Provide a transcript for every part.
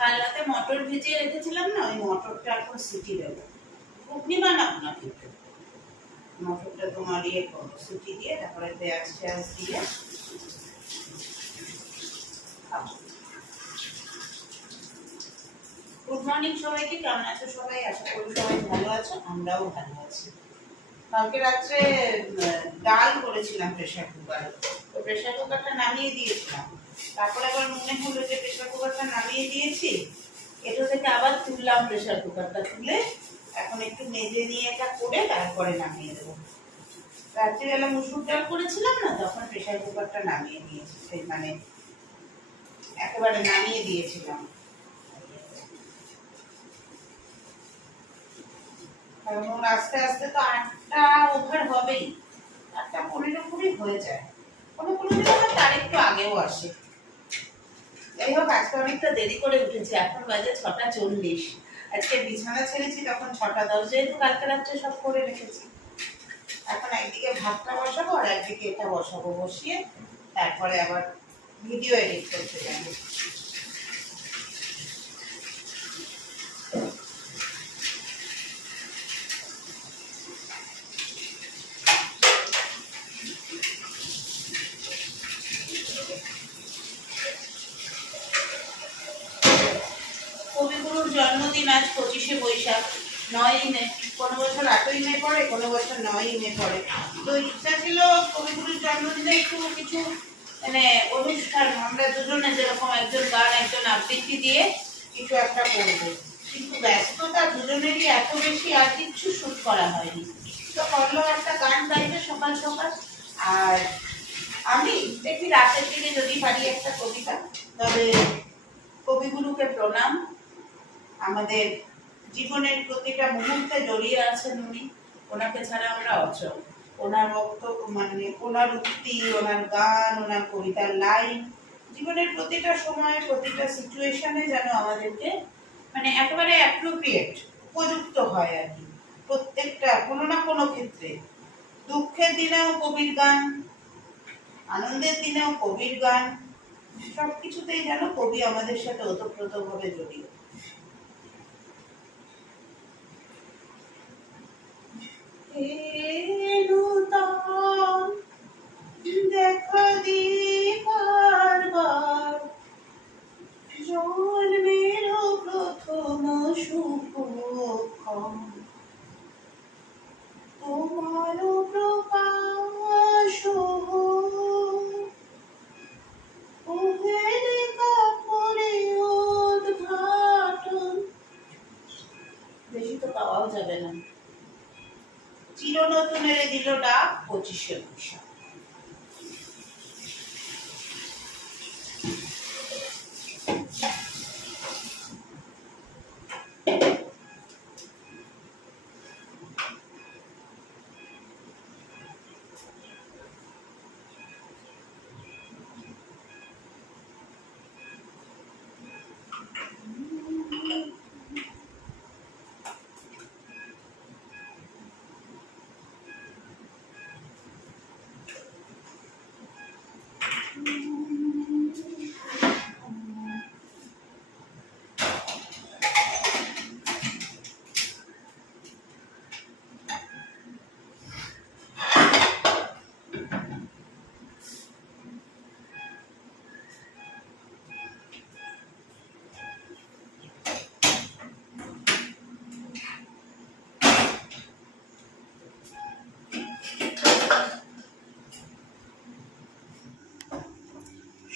কাল রাতে মটর ভিজিয়ে রেখেছিলাম না, ওই মটরটা এখন সিটি দেবো। ঘুগনি বানাবো না কিন্তু মটরটা তোমার ইয়ে করো সিটি দিয়ে, তারপরে পেঁয়াজ টেয়াজ দিয়ে। গুড মর্নিং সবাইকে, কেমন আছো সবাই? আশা করি সবাই ভালো আছো, আমরাও ভালো আছি। কালকে রাত্রে ডাল করেছিলাম প্রেশার কুকারে প্রেশার কুকারটা নামিয়ে দিয়েছিলাম। তারপরে আবার মনে হলো যে প্রেশার কুকারটা নামিয়ে দিয়েছি। এটা থেকে আবার তুললাম প্রেশার কুকারটা তুলে। এখন একটু মেজে নিয়ে এটা করে তারপরে নামিয়ে দেবো। রাত্রিবেলা মুসুর ডাল করেছিলাম না, তখন প্রেশার কুকারটা নামিয়ে দিয়েছি। মানে একেবারে নামিয়ে দিয়েছিলাম। আস্তে আস্তে তো আটটা ওভার হবেই। আটটা পনেরো কুড়ি হয়ে যায়। তার একটু আগেও আসে। যাই হোক আজকে অনেকটা দেরি করে উঠেছি। এখন বাজে ছটা চল্লিশ। আজকে বিছানা ছেড়েছি, তখন ছটা দশ। যেহেতু কালকে রাত্রে সব করে রেখেছি। এখন একদিকে ভাতটা বসাবো আর একদিকে এটা বসাবো বসিয়ে, তারপরে আবার ভিডিও এডিট করতে যাব কবিগুরুর জন্মদিন আজ পঁচিশে বৈশাখ। নয়ই মে, কোনো বছর আটই মে পড়ে, কোনো বছর নয়ই মে পড়ে। তো ইচ্ছা ছিল কবিগুরুর জন্মদিনে একটু কিছু মানে অনুষ্ঠান। আমরা দুজনে যেরকম একজন গান, একজন আবৃত্তি দিয়ে কিছু একটা করব। কিন্তু ব্যস্ততা দুজনেরই এত বেশি, আর কিচ্ছু শুট করা হয়নি। তো করল একটা গান গাইবে সকাল সকাল। আর আমি দেখি রাতের দিকে যদি পারি একটা কবিতা। তবে কবিগুরুকে প্রণাম। আমাদের জীবনের প্রতিটা মুহূর্তে জড়িয়ে আছেন উনি। ওনাকে ছাড়া আমরা অচল। ওনার বক্তব্য মানে ওনার উক্তি, ওনার গান, ওনার কবিতার লাইন, জীবনের প্রতিটা সময়ে, প্রতিটা সিচুয়েশনে যেন আমাদেরকে মানে একেবারে অ্যাপ্রোপ্রিয়েট উপযুক্ত হয় আর কি। প্রত্যেকটা কোনো না কোনো ক্ষেত্রে। দুঃখের দিনেও কবির গান, আনন্দের দিনেও কবির গান সব কিছুতেই যেন কবি আমাদের সাথে ওতপ্রোতভাবে জড়িয়ে এলুতাম দেখা দিবার বার জন্মের প্রথম শুভক্ষণ তোমার প্রকাশ ওহেলে কাপড়ে উদ্ঘাটন বেশি তো পাওয়াও যাবে না চিরনতুনের দিল ডাক পঁচিশে বৈশাখ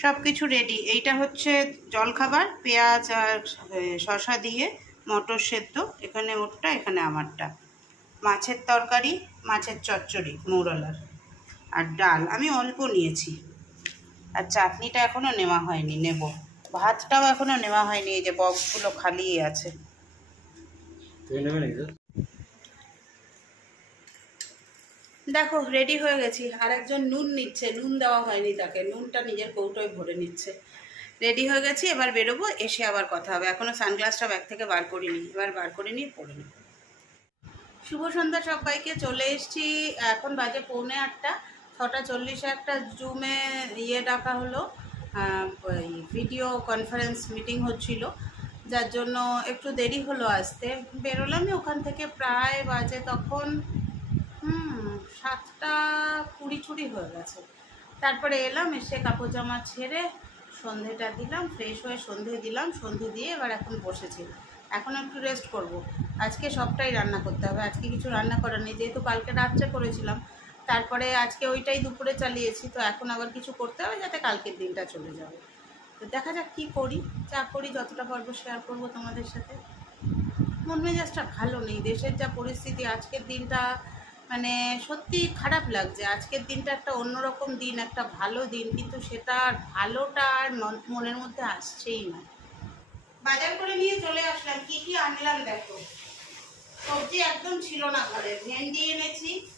সব কিছু রেডি এইটা হচ্ছে জলখাবার, পেঁয়াজ আর শসা দিয়ে মটর সেদ্ধ। এখানে ওরটা, এখানে আমারটা। মাছের তরকারি, মাছের চচ্চড়ি, মৌরলার। আর ডাল, আমি অল্প নিয়েছি। আর চাটনিটা এখনও নেওয়া হয়নি, নেব। ভাতটাও এখনও নেওয়া হয়নি, এই যে বক্সগুলো খালিই আছে তুমি নেবে নাকি স্যার দেখো রেডি হয়ে গেছি। আর একজন নুন নিচ্ছে, নুন দেওয়া হয়নি তাকে। নুনটা নিজের কৌটোয় ভরে নিচ্ছে। রেডি হয়ে গেছি, এবার বেরোবো, এসে আবার কথা হবে। এখনও সানগ্লাসটা ব্যাগ থেকে বার করিনি। এবার বার করে নিয়ে পরে নেব। শুভ সন্ধ্যা সবাইকে, চলে এসেছি। এখন বাজে পৌনে আটটা। ছটা চল্লিশে একটা। জুমে ইয়ে ডাকা হলো। ভিডিও কনফারেন্স মিটিং হচ্ছিল। যার জন্য একটু দেরি হলো আসতে। বেরোলামই ওখান থেকে। প্রায় বাজে তখন সাতটা কুড়ি টুড়ি হয়ে গেছে। তারপরে এলাম, এসে কাপড় জামা ছেড়ে সন্ধেটা দিলাম ফ্রেশ হয়ে সন্ধে দিলাম, সন্ধে দিয়ে এবার এখন বসেছি। এখন একটু রেস্ট করব। আজকে সবটাই রান্না করতে হবে, আজকে কিছু রান্না করার নেই, যেহেতু কালকে রাত্রে করেছিলাম। তারপরে আজকে ওইটাই দুপুরে চালিয়েছি, তো এখন আবার কিছু করতে হবে যাতে কালকের দিনটা চলে যাবে। তো দেখা যাক কী করি, যা করি, যতটা পারব শেয়ার করব তোমাদের সাথে। মন মেজাজটা ভালো নেই, দেশের যা পরিস্থিতি, আজকের দিনটা মানে সত্যি খারাপ লাগছে। আজকের দিনটা একটা অন্যরকম দিন, একটা ভালো দিন, কিন্তু সেটা আর ভালোটা আর মন- মনের মধ্যে আসছেই না। বাজার করে নিয়ে চলে আসলাম। কি কি আনলাম দেখো? সবজি একদম ছিল না ঘরে ভেন্ডি এনেছি।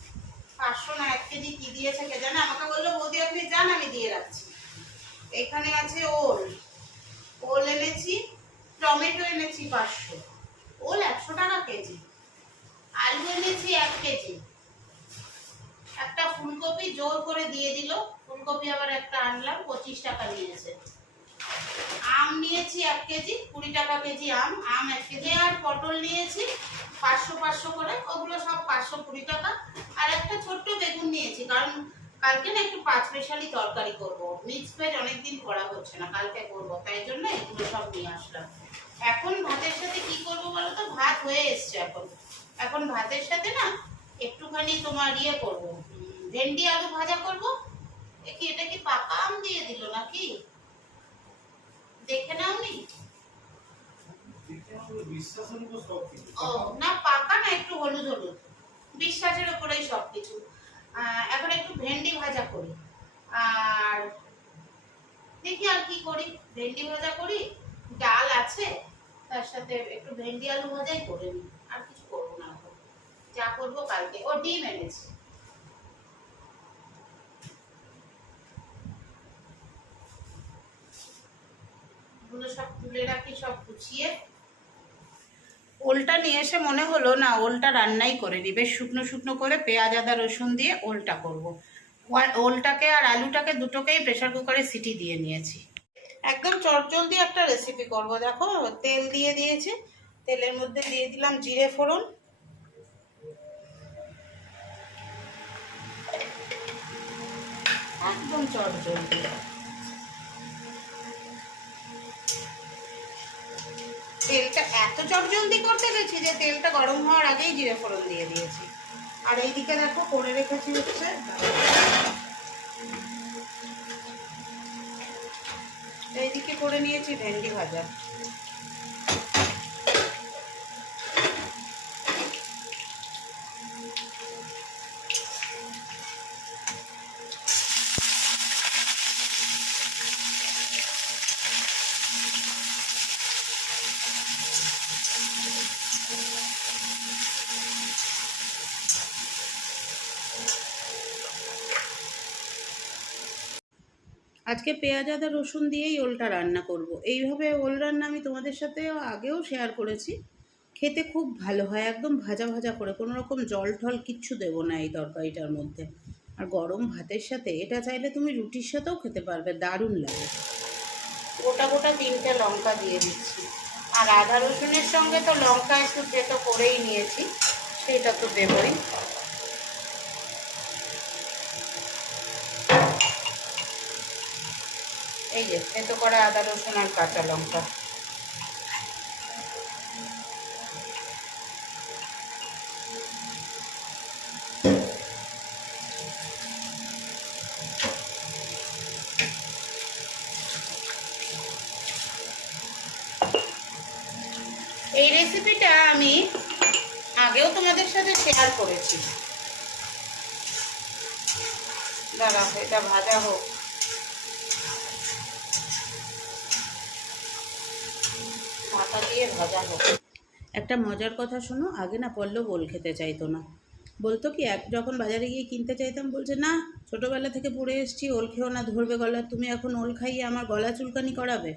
পাঁচশো না এক কেজি কি দিয়েছে কে জানে? আমাকে বলল, বৌদি, আপনি যান, আমি দিয়ে রাখছি। এখানে আছে ওল। ওল এনেছি, টমেটো এনেছি পাঁচশো। ওল একশো টাকা কেজি। আলু এনেছি এক কেজি। ফুলকপি জোর করে দিয়ে দিল। ফুলকপি আবার একটা আনলাম, পঁচিশ টাকা নিয়েছে আম নিয়েছি এক কেজি, কুড়ি টাকা কেজি আম আম এক কেজি। আর পটল নিয়েছি পাঁচশো পাঁচশো করে। ওগুলো সব পাঁচশো কুড়ি টাকা। আর একটা ছোট্ট বেগুন নিয়েছি, কারণ কালকে না একটু পাঁচ স্পেশালি তরকারি করব। মিক্স ভেজ অনেকদিন করা হচ্ছে না, কালকে করব। তাই জন্য এগুলো সব নিয়ে আসলাম। এখন ভাতের সাথে কি করব বলো তো? ভাত হয়ে এসছে এখন। এখন ভাতের সাথে না একটুখানি তোমার ইয়ে করব ভেন্ডি, আলু ভাজা করব? এটা কি পাকা আম দিয়ে দিল নাকি? দেখে না, পাকা না, একটু হলুদ হলুদ। বিশ্বাসের উপরেই সবকিছু। এখন একটু ভেন্ডি ভাজা করি। আর দেখি আর কি করি। ভেন্ডি ভাজা করি, ডাল আছে, তার সাথে একটু ভেন্ডি, আলু ভাজাই করে নিই। আর কিছু করব না যা করব কালকে। ও, ডিম এনেছি। এগুলো সব তুলে রাখি সব গুছিয়ে। ওলটা নিয়ে এসে মনে হলো না ওলটা রান্নাই করে নি বেশ শুকনো শুকনো করে পেঁয়াজ আদা রসুন দিয়ে ওলটা করব। ওলটাকে আর আলুটাকে দুটোকেই প্রেশার কুকারে সিটি দিয়ে নিয়েছি। একদম চটজলদি একটা রেসিপি করব দেখো। তেল দিয়ে দিয়েছি। তেলের মধ্যে দিয়ে দিলাম জিরে ফোড়ন। একদম চটজলদি। তেলটা এত চটজলদি করতে গেছি যে তেলটা গরম হওয়ার আগেই জিরে ফোড়ন দিয়ে দিয়েছি। আর এইদিকে দেখো করে রেখেছি হচ্ছে এইদিকে করে নিয়েছি ভেন্ডি ভাজা। আজকে পেঁয়াজ, আদা, রসুন দিয়েই ওলটা রান্না করব। এইভাবে ওল রান্না আমি তোমাদের সাথে আগেও শেয়ার করেছি। খেতে খুব ভালো হয়, একদম ভাজা ভাজা করে, কোনো রকম জল ঠল কিচ্ছু দেবো না এই তরকারিটার মধ্যে। আর গরম ভাতের সাথে, এটা চাইলে তুমি রুটির সাথেও খেতে পারবে, দারুণ লাগে। গোটা গোটা তিনটে লঙ্কা দিয়ে দিচ্ছি। আর আদা, রসুনের সঙ্গে তো লঙ্কা একটু যেটা করেই নিয়েছি, সেটা তো দেবই। এই যে থেতো করা আদা, রসুন আর কাঁচা লঙ্কা। এই রেসিপিটা আমি আগেও তোমাদের সাথে শেয়ার করেছি। দাঁড়া, এটা ভাজা হোক। ঢাকা দিয়ে ভাজা হোক। একটা মজার কথা শোনো, আগে না পড়লেও ওল খেতে চাইতো না। বলতো কি, এক যখন বাজারে গিয়ে কিনতে চাইতাম, বলছে, না, ছোটোবেলা থেকে পড়ে এসেছি, ওল খেও না, ধরবে গলা, তুমি এখন ওল খাইয়ে আমার গলা চুলকানি করাবে?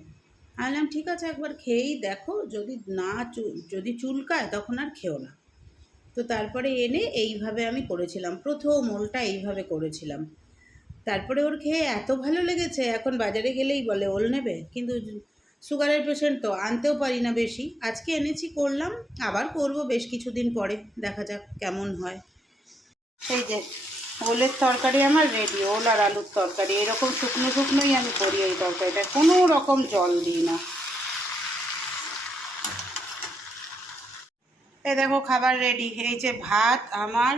বললাম, ঠিক আছে, একবার খেয়েই দেখো, যদি না যদি চুলকায়, তখন আর খেও না। তো তারপরে এনে এইভাবে আমি করেছিলাম, প্রথম ওলটা এইভাবে করেছিলাম। তারপরে ওর খেয়ে এত ভালো লেগেছে, এখন বাজারে গেলেই বলে, ওল নেবে? কিন্তু সুগারের পেশেন্ট তো আনতেও পারি না বেশি। আজকে এনেছি, করলাম, আবার করব বেশ কিছুদিন পরে। দেখা যাক কেমন হয়। এই যে, ওলের তরকারি আমার রেডি ওল আর আলুর তরকারি। এরকম শুকনো শুকনোই আমি করি এই তরকারিটা। কোনো রকম জল দিই না। এই দেখো, খাবার রেডি এই যে ভাত আমার,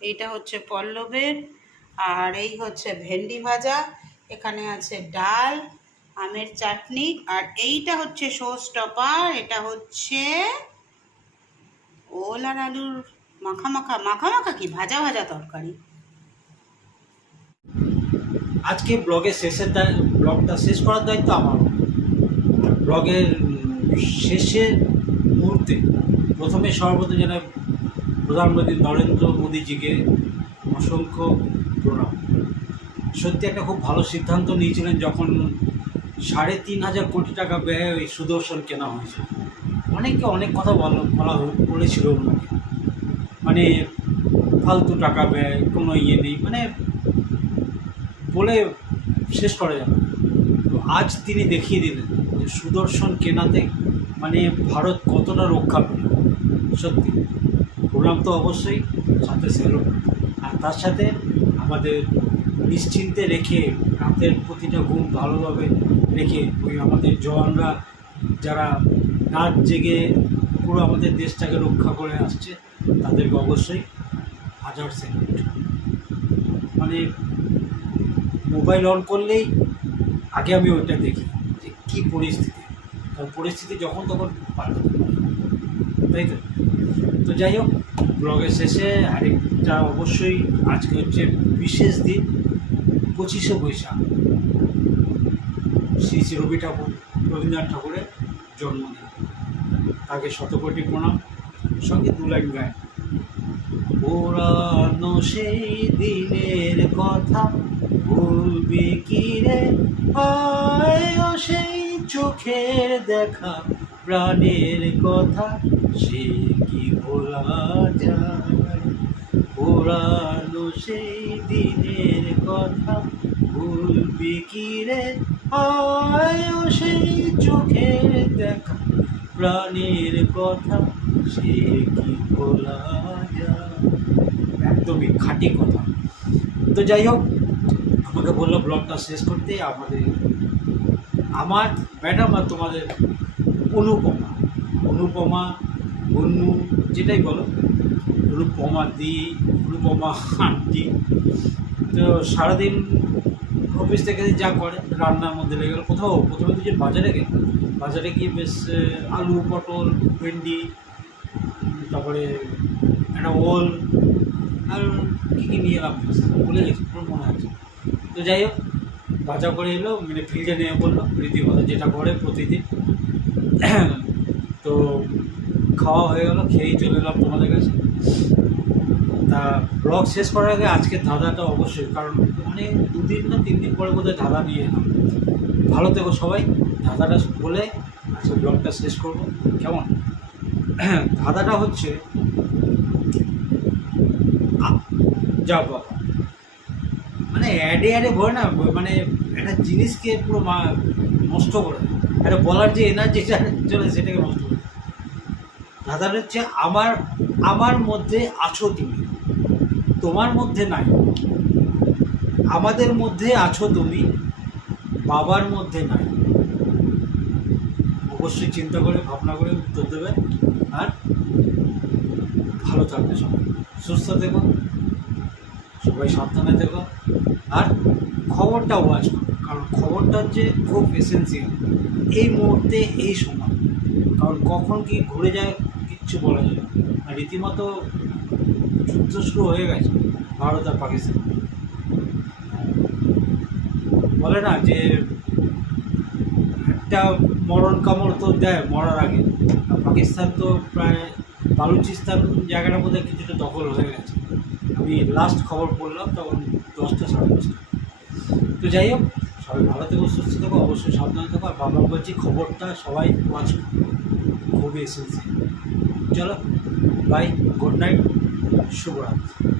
এইটা হচ্ছে পল্লবের, আর এই হচ্ছে ভেন্ডি ভাজা। এখানে আছে ডাল আমের চাটনি, আর এইটা হচ্ছে সোস টপার এটা হচ্ছে ওল আর আলুর মাখা মাখা মাখা মাখা কি? ভাজা ভাজা তরকারি। আজকে ব্লগের শেষের ব্লগটা শেষ করার দায়িত্ব আমার। ব্লগের শেষের মুহূর্তে প্রথমে সর্বপ্রথম যেন প্রধানমন্ত্রী নরেন্দ্র মোদীজিকে অসংখ্য প্রণাম। সত্যি একটা খুব ভালো সিদ্ধান্ত নিয়েছিলেন যখন সাড়ে তিন হাজার কোটি টাকা ব্যয়ে ওই সুদর্শন কেনা হয়েছে। অনেকে অনেক কথা বলা বলা বলেছিল ওনাকে মানে ফালতু টাকা ব্যয়, কোনো ইয়ে নেই মানে বলে শেষ করা যাবে তো আজ তিনি দেখিয়ে দিলেন যে সুদর্শন কেনাতে মানে ভারত কতটা রক্ষা পেল। সত্যি, প্রোগ্রাম তো অবশ্যই সাথে সেলুট আর তার সাথে আমাদের নিশ্চিন্তে রেখে রাতের প্রতিটা ঘুম ভালোভাবে রেখে ওই আমাদের জওয়ানরা যারা রাত জেগে পুরো আমাদের দেশটাকে রক্ষা করে আসছে, তাদেরকে অবশ্যই হাজার সেলুট মানে মোবাইল অন করলেই আগে আমি ওইটা দেখি যে কী পরিস্থিতি। কারণ পরিস্থিতি যখন তখন পাল্টাতে তাই তো? তো যাই হোক ব্লগের শেষে আরেকটা অবশ্যই আজকে হচ্ছে বিশেষ দিন। পঁচিশে বৈশাখ। শ্রী শ্রী রবি ঠাকুর, রবীন্দ্রনাথ ঠাকুরের জন্মদিন তাকে শতকোটি প্রণাম, সঙ্গে দু লাইন গায়। পুরানো সেই দিনের কথা ভুলবি কি রে? সেই চোখের দেখা, প্রাণের কথা সে কি ভোলা যায়? পুরানো সেই দিনের কথা ভুলবি কি রে? হয় সেই চোখের দেখা, প্রাণের কথা সে কি যায়? একদমই খাঁটি কথা। তো যাই হোক, আমাকে বলল ব্লগটা শেষ করতে, আমাদের আমার ম্যাডাম আর তোমাদের অনুপমা। অনুপমা অন্য যেটাই বলো অনুপমা দি অনুপমা আন্টি তো সারাদিন অফিস থেকে যা করে, রান্নার মধ্যে লেগে গেলো। কোথাও, প্রথমে দুজন বাজারে গেল, বাজারে গিয়ে বেশ আলু, পটল, ভেন্ডি তারপরে একটা ওল, আর কী কী নিয়ে এলাম বেশ ভুলে গেছি পুরো মনে আছে তো যাই হোক বাজা করে এলো মানে ফিল্ডে নিয়ে বলল রীতিমতো যেটা করে প্রতিদিন। তো খাওয়া হয়ে গেল, খেয়েই চলে এলাম তোমাদের কাছে। তা ব্লগ শেষ করার আগে আজকে ধাঁধাটা অবশ্যই, কারণ মানে দুদিন না তিন দিন পরে বোধহয় ধাঁধা নিয়ে এলাম। ভালো থেকো সবাই, ধাঁধাটা বলে আজকে ব্লগটা শেষ করব। কেমন? ধাঁধাটা হচ্ছে যা বাবা মানে অ্যাডে অ্যাডে ভরে না মানে একটা জিনিসকে পুরো নষ্ট করে একটা বলার যে এনার্জিটা চলে, সেটাকে নষ্ট করে। ধাঁধাটা হচ্ছে আমার আমার মধ্যে আছো তুমি। তোমার মধ্যে নাই। আমাদের মধ্যে আছো তুমি, বাবার মধ্যে নাই। অবশ্যই চিন্তা করে, ভাবনা করে উত্তর দেবে আর ভালো থাকবে সবাই। সুস্থ থেকো। সবাই সাবধানে থেকো। আর খবরটা ওয়াচ করো কারণ খবরটা হচ্ছে খুব এসেন্সিয়াল এই মুহূর্তে, এই সময়। কারণ কখন কি ঘুরে যায় কিচ্ছু বলা যায়। আর রীতিমতো যুদ্ধ শুরু হয়ে গেছে, ভারত আর পাকিস্তান। বলে না যে একটা মরণ কামড় তো দেয় মরার আগে। আর পাকিস্তান তো প্রায় বালুচিস্তান জায়গাটার মধ্যে কিছুটা দখল হয়ে গেছে। আমি লাস্ট খবর পড়লাম, তখন দশটা সাড়ে দশটা। তো যাই হোক, সবাই ভালো থেকো, সুস্থ থাকো, অবশ্যই সাবধানে থাকো। আর বাবা বলছি খবরটা সবাই ওয়াচ খুবই এসেন্সিয়াল চলো বাই গুড নাইট শুভরাত্রি।